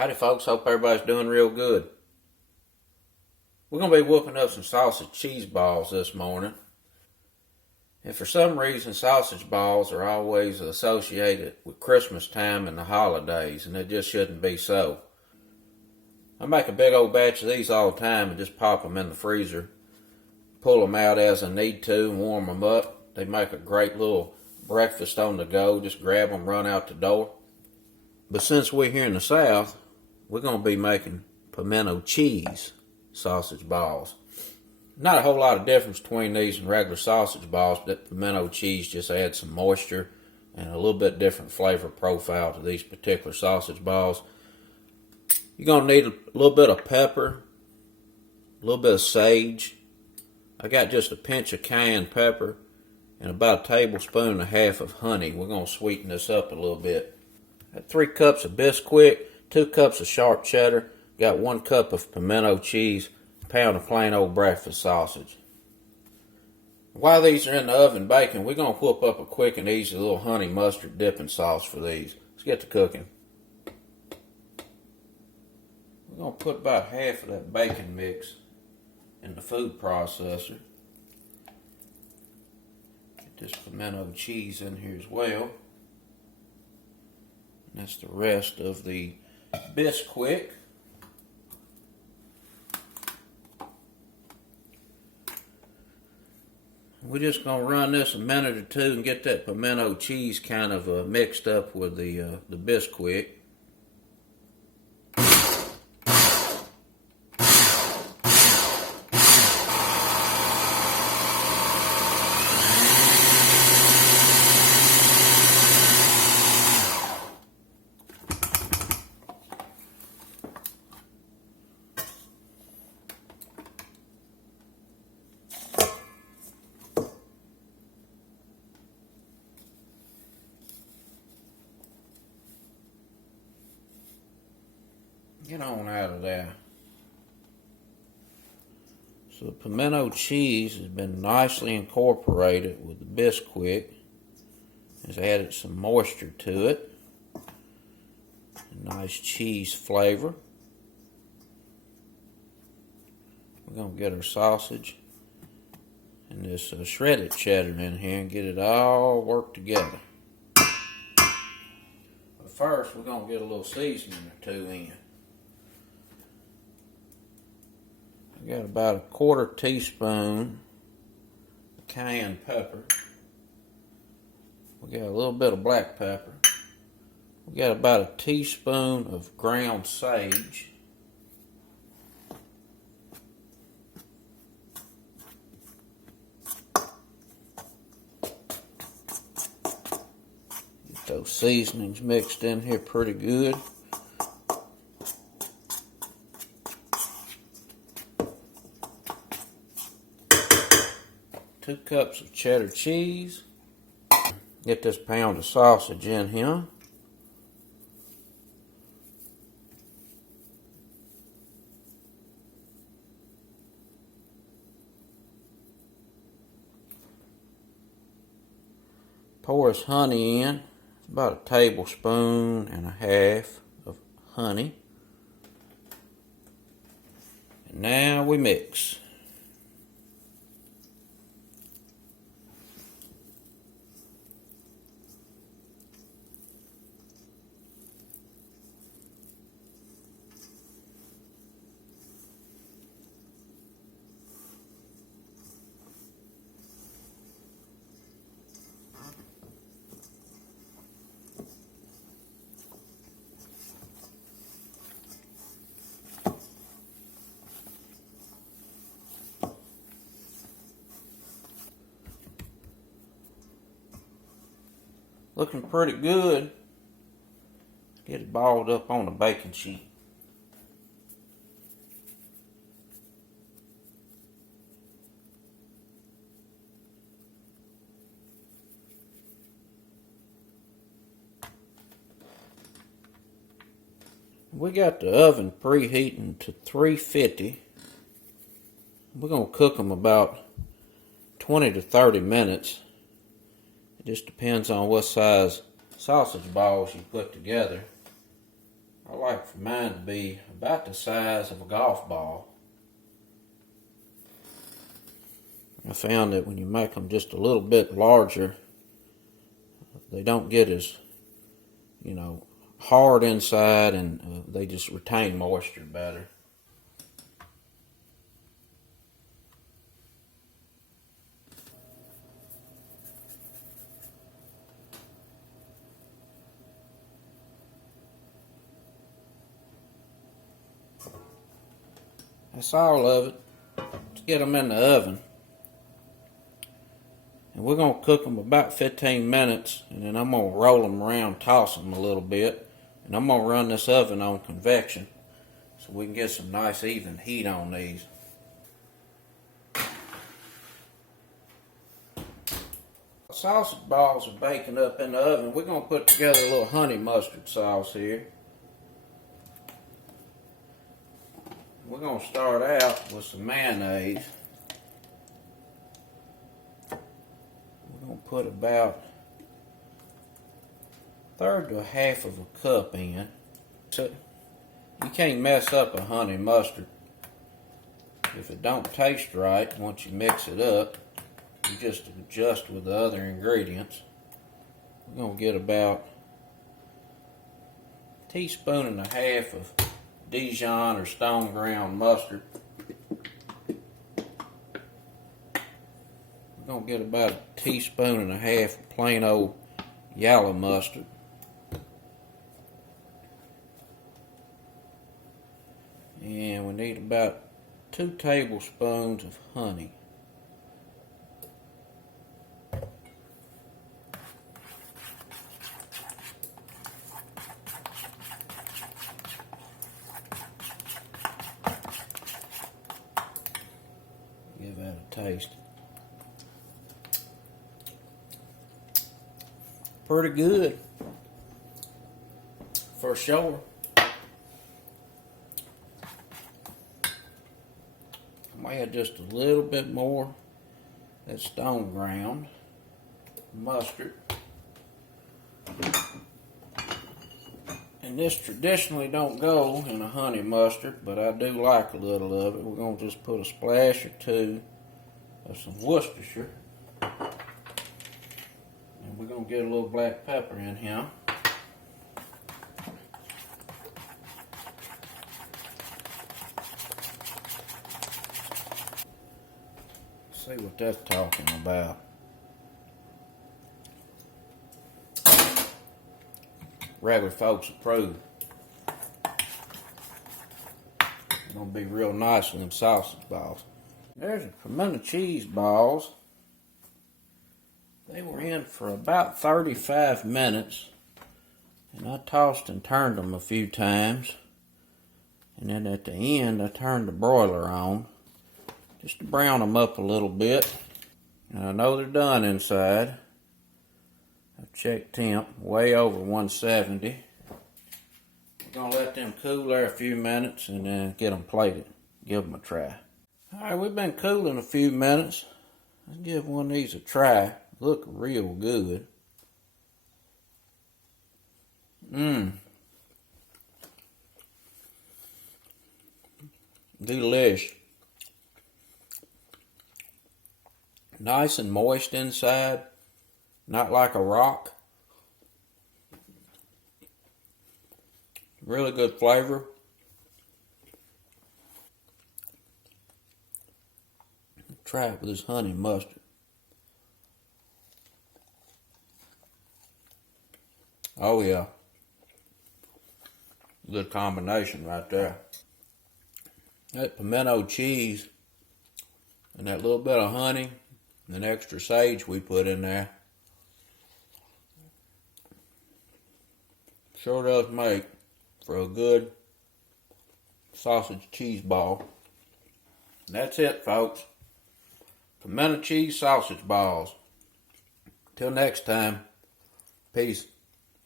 Howdy folks, hope everybody's doing real good. We're going to be whooping up some sausage cheese balls this morning. And for some reason, sausage balls are always associated with Christmas time and the holidays, and it just shouldn't be so. I make a big old batch of these all the time and just pop them in the freezer. Pull them out as I need to and warm them up. They make a great little breakfast on the go. Just grab them, run out the door. But since we're here in the South, we're going to be making pimento cheese sausage balls. Not a whole lot of difference between these and regular sausage balls, but pimento cheese just adds some moisture and a little bit different flavor profile to these particular sausage balls. You're going to need a little bit of pepper, a little bit of sage. I got just a pinch of cayenne pepper and about a tablespoon and a half of honey. We're going to sweeten this up a little bit. Got 3 cups of Bisquick, 2 cups of sharp cheddar, got 1 cup of pimento cheese, a pound of plain old breakfast sausage. While these are in the oven baking, we're going to whip up a quick and easy little honey mustard dipping sauce for these. Let's get to cooking. We're going to put about half of that bacon mix in the food processor. Get this pimento cheese in here as well. And that's the rest of the Bisquick. We're just going to run this a minute or two and get that pimento cheese kind of mixed up with the Bisquick. Get on out of there. So the pimento cheese has been nicely incorporated with the Bisquick. It's added some moisture to it. A nice cheese flavor. We're going to get our sausage and this shredded cheddar in here and get it all worked together. But first, we're going to get a little seasoning or two in. I got about a 1/4 teaspoon of cayenne pepper. We got a little bit of black pepper. We got about a teaspoon of ground sage. Get those seasonings mixed in here pretty good. 2 cups of cheddar cheese. Get this pound of sausage in here. Pour this honey in. About a tablespoon and a half of honey. And now we mix. Looking pretty good. Get it balled up on the baking sheet. We got the oven preheating to 350. We're going to cook them about 20 to 30 minutes. It just depends on what size sausage balls you put together. I like for mine to be about the size of a golf ball. I found that when you make them just a little bit larger, they don't get as, hard inside, and they just retain moisture better. That's all of it. Let's get them in the oven. And we're going to cook them about 15 minutes, and then I'm going to roll them around, toss them a little bit, and I'm going to run this oven on convection so we can get some nice even heat on these. Sausage balls are baking up in the oven. We're going to put together a little honey mustard sauce here. We're going to start out with some mayonnaise. We're going to put about a third to a half of a cup in. So you can't mess up a honey mustard. If it don't taste right once you mix it up, you just adjust with the other ingredients. We're going to get about a teaspoon and a half of Dijon or stone ground mustard. We're going to get about a teaspoon and a half of plain old yellow mustard. And we need about 2 tablespoons of honey. Give that a taste. Pretty good. For sure. I might add just a little bit more that stone ground mustard. And this traditionally don't go in a honey mustard, but I do like a little of it. We're going to just put a splash or two of some Worcestershire. And we're going to get a little black pepper in here. See what that's talking about. Regular folks approve. It's going to be real nice with them sausage balls. There's the pimento cheese balls. They were in for about 35 minutes. And I tossed and turned them a few times. And then at the end I turned the broiler on, just to brown them up a little bit. And I know they're done inside. I've checked temp, way over 170. We're going to let them cool there a few minutes and then get them plated. Give them a try. Alright, we've been cooling a few minutes. Let's give one of these a try. Look real good. Delish. Nice and moist inside. Not like a rock. Really good flavor. Try it with this honey mustard. Oh yeah. Good combination right there. That pimento cheese and that little bit of honey and extra sage we put in there sure does make for a good sausage cheese ball. And that's it, folks. Pimento cheese sausage balls. Till next time, peace.